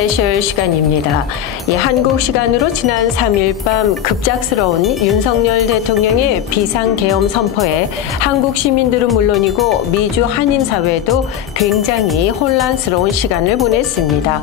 스페셜 시간입니다. 한국 시간으로 지난 3일 밤 급작스러운 윤석열 대통령의 비상계엄 선포에 한국 시민들은 물론이고 미주 한인사회도 굉장히 혼란스러운 시간을 보냈습니다.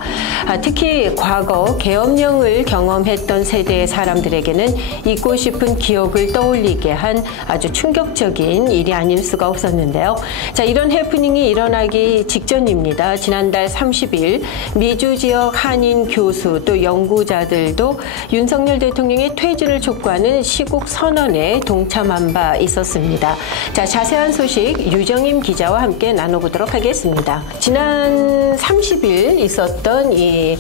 특히 과거 계엄령을 경험했던 세대의 사람들에게는 잊고 싶은 기억을 떠올리게 한 아주 충격적인 일이 아닐 수가 없었는데요. 자, 이런 해프닝이 일어나기 직전입니다. 지난달 30일 미주 지역 한인 교수 또 연구자들도 윤석열 대통령의 퇴진을 촉구하는 시국 선언에 동참한 바 있었습니다. 자, 자세한 소식 유정임 기자와 함께 나눠보도록 하겠습니다. 지난 30일 있었던 이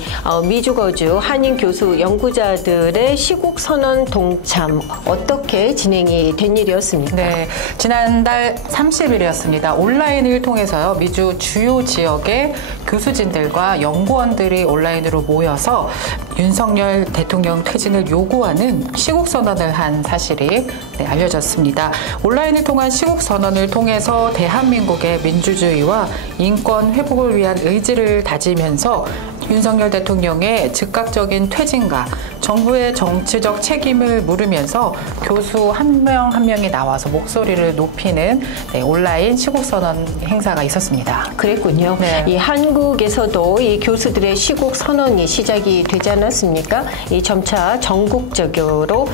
미주 거주 한인 교수 연구자들의 시국 선언 동참 어떻게 진행이 된 일이었습니까? 네, 지난달 30일이었습니다. 온라인을 통해서요, 미주 주요 지역의 교수진들과 연구원들이 온라인으로 모여서 윤석열 대통령 퇴진을 요구하는 시국선언을 한 사실이 알려졌습니다. 온라인을 통한 시국선언을 통해서 대한민국의 민주주의와 인권 회복을 위한 의지를 다지면서 윤석열 대통령의 즉각적인 퇴진과 정부의 정치적 책임을 물으면서 교수 한 명 한 명이 나와서 목소리를 높이는 온라인 시국선언 행사가 있었습니다. 그랬군요. 네. 이 한국에서도 이 교수들의 시국 선언이 시작이 되지 않았습니까? 이 점차 전국적으로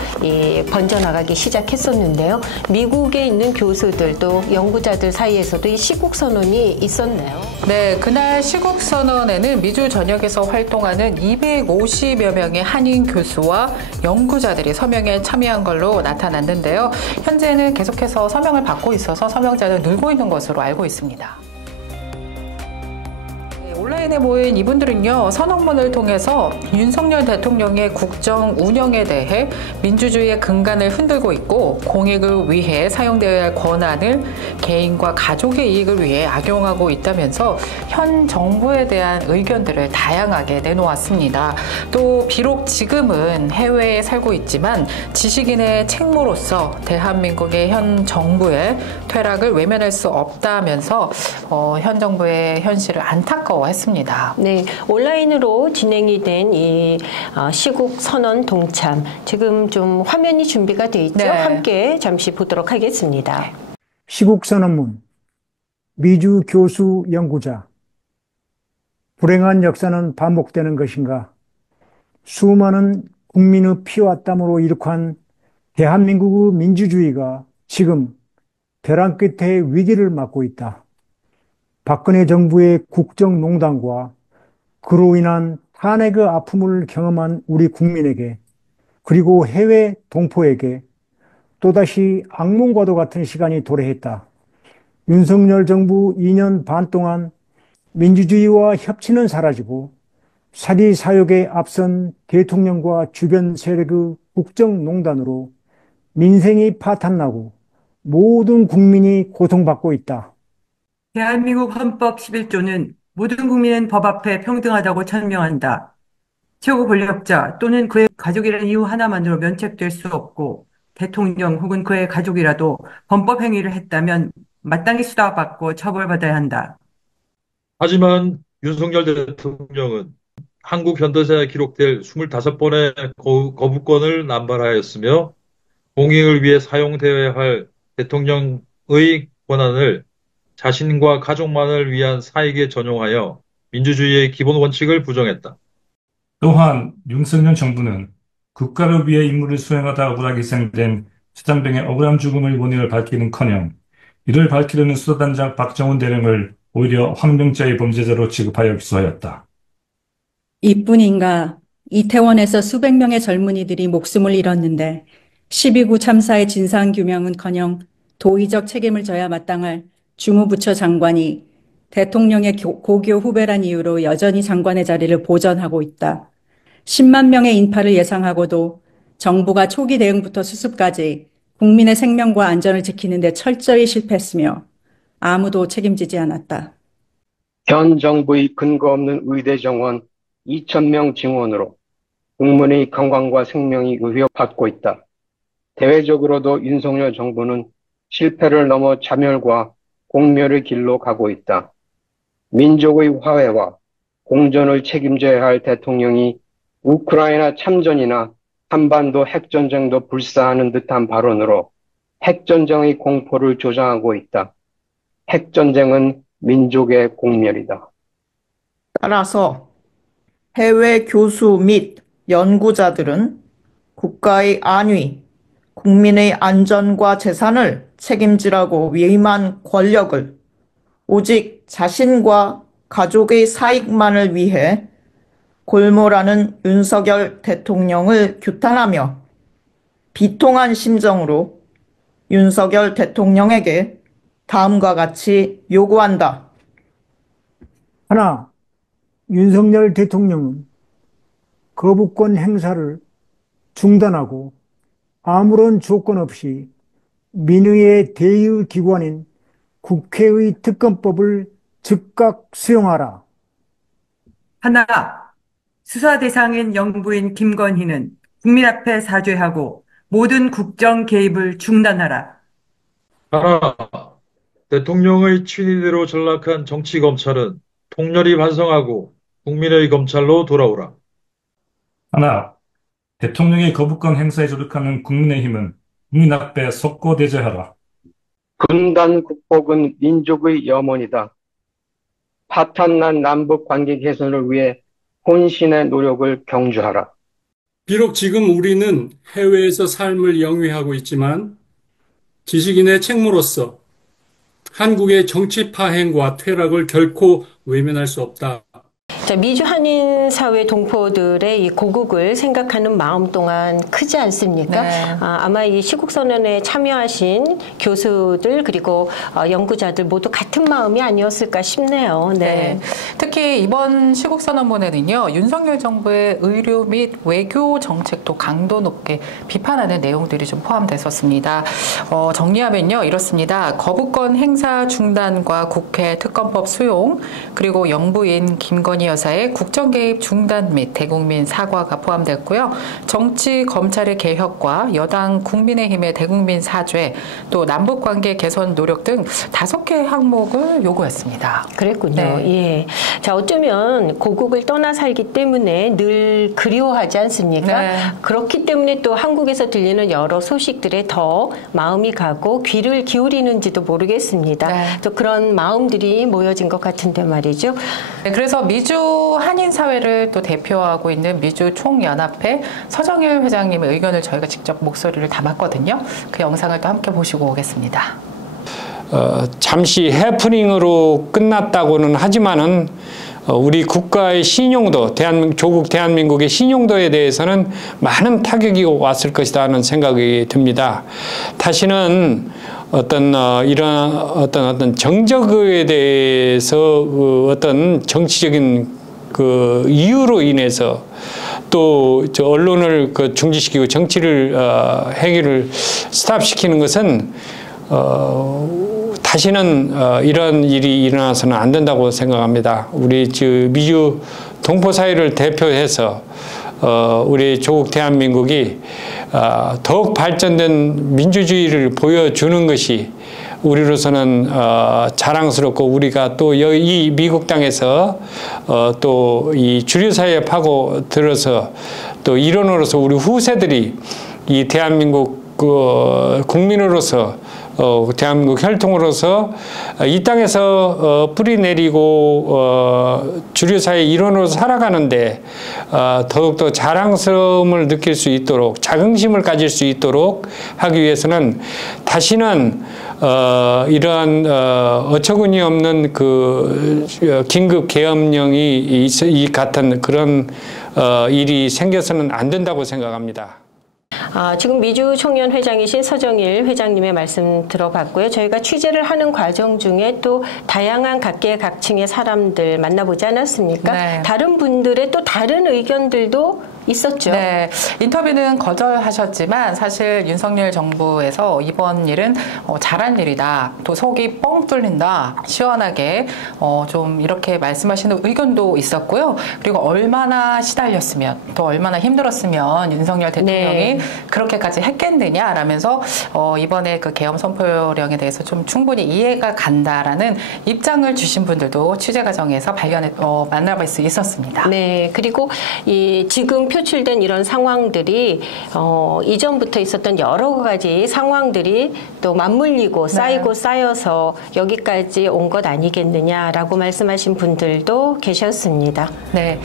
번져나가기 시작했었는데요. 미국에 있는 교수들도 연구자들 사이에서도 이 시국 선언이 있었나요? 네, 그날 시국 선언에는 미주 전역에서 활동하는 250여 명의 한인 교수와 연구자들이 서명에 참여한 걸로 나타났는데요. 현재는 계속해서 서명을 받고 있어서 서명자는 늘고 있는 것으로 알고 있습니다. 온라인에 모인 이분들은요, 선언문을 통해서 윤석열 대통령의 국정 운영에 대해 민주주의의 근간을 흔들고 있고 공익을 위해 사용되어야 할 권한을 개인과 가족의 이익을 위해 악용하고 있다면서 현 정부에 대한 의견들을 다양하게 내놓았습니다. 또 비록 지금은 해외에 살고 있지만 지식인의 책무로서 대한민국의 현 정부의 퇴락을 외면할 수 없다면서 현 정부의 현실을 안타까워했습니다. 네, 온라인으로 진행이 된 이 시국 선언 동참 지금 좀 화면이 준비가 돼 있죠. 네. 함께 잠시 보도록 하겠습니다. 시국 선언문 미주 교수 연구자 불행한 역사는 반복되는 것인가? 수많은 국민의 피와 땀으로 이룩한 대한민국의 민주주의가 지금 벼랑 끝에 위기를 맞고 있다. 박근혜 정부의 국정농단과 그로 인한 탄핵의 아픔을 경험한 우리 국민에게 그리고 해외 동포에게 또다시 악몽과도 같은 시간이 도래했다. 윤석열 정부 2년 반 동안 민주주의와 협치는 사라지고 사리사욕에 앞선 대통령과 주변 세력의 국정농단으로 민생이 파탄나고 모든 국민이 고통받고 있다. 대한민국 헌법 11조는 모든 국민은 법 앞에 평등하다고 천명한다. 최고 권력자 또는 그의 가족이라는 이유 하나만으로 면책될 수 없고 대통령 혹은 그의 가족이라도 범법 행위를 했다면 마땅히 수사받고 처벌받아야 한다. 하지만 윤석열 대통령은 한국 현대사에 기록될 25번의 거부권을 남발하였으며 공익을 위해 사용되어야 할 대통령의 권한을 자신과 가족만을 위한 사익에 전용하여 민주주의의 기본 원칙을 부정했다. 또한 윤석열 정부는 국가를 위해 임무를 수행하다 억울하게 희생된 수장병의 억울한 죽음의 원인을 밝히는커녕 이를 밝히려는 수사단장 박정훈 대령을 오히려 황명자의 범죄자로 취급하여 기소하였다. 이뿐인가? 이태원에서 수백 명의 젊은이들이 목숨을 잃었는데 12구 참사의 진상규명은커녕 도의적 책임을 져야 마땅할 주무부처 장관이 대통령의 고교 후배란 이유로 여전히 장관의 자리를 보전하고 있다. 10만 명의 인파를 예상하고도 정부가 초기 대응부터 수습까지 국민의 생명과 안전을 지키는 데 철저히 실패했으며 아무도 책임지지 않았다. 현 정부의 근거 없는 의대 정원 2,000명 증원으로 국민의 건강과 생명이 위협받고 있다. 대외적으로도 윤석열 정부는 실패를 넘어 자멸과 공멸의 길로 가고 있다. 민족의 화해와 공전을 책임져야 할 대통령이 우크라이나 참전이나 한반도 핵전쟁도 불사하는 듯한 발언으로 핵전쟁의 공포를 조장하고 있다. 핵전쟁은 민족의 공멸이다. 따라서 해외 교수 및 연구자들은 국가의 안위, 국민의 안전과 재산을 책임지라고 위임한 권력을 오직 자신과 가족의 사익만을 위해 골몰하는 윤석열 대통령을 규탄하며 비통한 심정으로 윤석열 대통령에게 다음과 같이 요구한다. 하나, 윤석열 대통령은 거부권 행사를 중단하고 아무런 조건 없이 민의의 대의기관인 국회의 특검법을 즉각 수용하라. 하나, 수사 대상인 영부인 김건희는 국민 앞에 사죄하고 모든 국정 개입을 중단하라. 하나, 대통령의 친위대로 전락한 정치검찰은 통렬히 반성하고 국민의 검찰로 돌아오라. 하나, 대통령의 거부권 행사에 조력하는 국민의힘은 국민 앞에 속고대죄하라. 분단 국복은 민족의 염원이다. 파탄난 남북 관계 개선을 위해 혼신의 노력을 경주하라. 비록 지금 우리는 해외에서 삶을 영위하고 있지만 지식인의 책무로서 한국의 정치 파행과 퇴락을 결코 외면할 수 없다. 자, 미주 한인 사회 동포들의 이 고국을 생각하는 마음 또한 크지 않습니까? 네. 아마 이 시국선언에 참여하신 교수들 그리고 연구자들 모두 같은 마음이 아니었을까 싶네요. 네. 특히 이번 시국선언문에는요, 윤석열 정부의 의료 및 외교 정책도 강도 높게 비판하는 내용들이 좀 포함됐었습니다. 정리하면요, 이렇습니다. 거부권 행사 중단과 국회 특검법 수용, 그리고 영부인 김건희 여사의 국정 개입 중단 및 대국민 사과가 포함됐고요. 정치 검찰의 개혁과 여당 국민의힘의 대국민 사죄, 또 남북 관계 개선 노력 등 5개 항목을 요구했습니다. 그랬군요. 네. 예. 자, 어쩌면 고국을 떠나 살기 때문에 늘 그리워하지 않습니까? 네. 그렇기 때문에 또 한국에서 들리는 여러 소식들에 더 마음이 가고 귀를 기울이는지도 모르겠습니다. 네. 또 그런 마음들이 모여진 것 같은데 말이죠. 네, 그래서 미주 한인 사회를 또 대표하고 있는 미주 총연합회 서정일 회장님의 의견을 저희가 직접 목소리를 담았거든요. 그 영상을 또 함께 보시고 오겠습니다. 잠시 해프닝으로 끝났다고는 하지만은 우리 국가의 신용도, 조국 대한민국의 신용도에 대해서는 많은 타격이 왔을 것이다 하는 생각이 듭니다. 다시는 이런 정적에 대해서 어떤 정치적인 그 이유로 인해서 또 언론을 중지시키고 정치를 행위를 스탑시키는 것은 다시는 이런 일이 일어나서는 안 된다고 생각합니다. 우리 미주 동포 사회를 대표해서 우리 조국 대한민국이 더욱 발전된 민주주의를 보여주는 것이 우리로서는 자랑스럽고, 우리가 또 이 미국 땅에서 또 이 주류사회에 파고들어서 또 일원으로서 우리 후세들이 이 대한민국 국민으로서 대한민국 혈통으로서 이 땅에서 뿌리 내리고 주류사회 일원으로서 살아가는데 더욱더 자랑스러움을 느낄 수 있도록, 자긍심을 가질 수 있도록 하기 위해서는 다시는 이러한 어처구니 없는 그 긴급 계엄령이 이 같은 그런 일이 생겨서는 안 된다고 생각합니다. 지금 미주 총연 회장이신 서정일 회장님의 말씀 들어봤고요. 저희가 취재를 하는 과정 중에 또 다양한 각계각층의 사람들 만나보지 않았습니까? 네. 다른 분들의 또 다른 의견들도 있었죠. 네, 인터뷰는 거절하셨지만 사실 윤석열 정부에서 이번 일은 잘한 일이다. 또 속이 뻥 뚫린다. 시원하게 좀 이렇게 말씀하시는 의견도 있었고요. 그리고 얼마나 시달렸으면 또 얼마나 힘들었으면 윤석열 대통령이 그렇게까지 했겠느냐라면서 이번에 그 계엄 선포령에 대해서 좀 충분히 이해가 간다라는 입장을 주신 분들도 취재 과정에서 만나볼 수 있었습니다. 네, 그리고 지금 표출된 이런 상황들이 이전부터 있었던 여러 가지 상황들이 또 맞물리고 쌓이고 쌓여서 여기까지 온 것 아니겠느냐라고 말씀하신 분들도 계셨습니다. 네,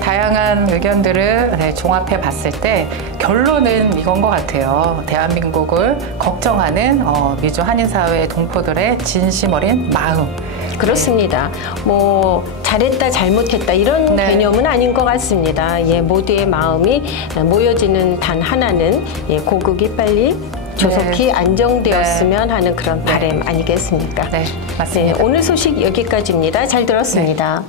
다양한 의견들을 종합해 봤을 때 결론은 이건 것 같아요. 대한민국을 걱정하는 미주 한인사회 동포들의 진심 어린 마음. 그렇습니다. 뭐 잘했다 잘못했다 이런 개념은 아닌 것 같습니다. 모두의 마음이 모여지는 단 하나는 고국이 빨리 조속히 안정되었으면 하는 그런 바람 아니겠습니까? 네, 맞습니다. 오늘 소식 여기까지입니다. 잘 들었습니다.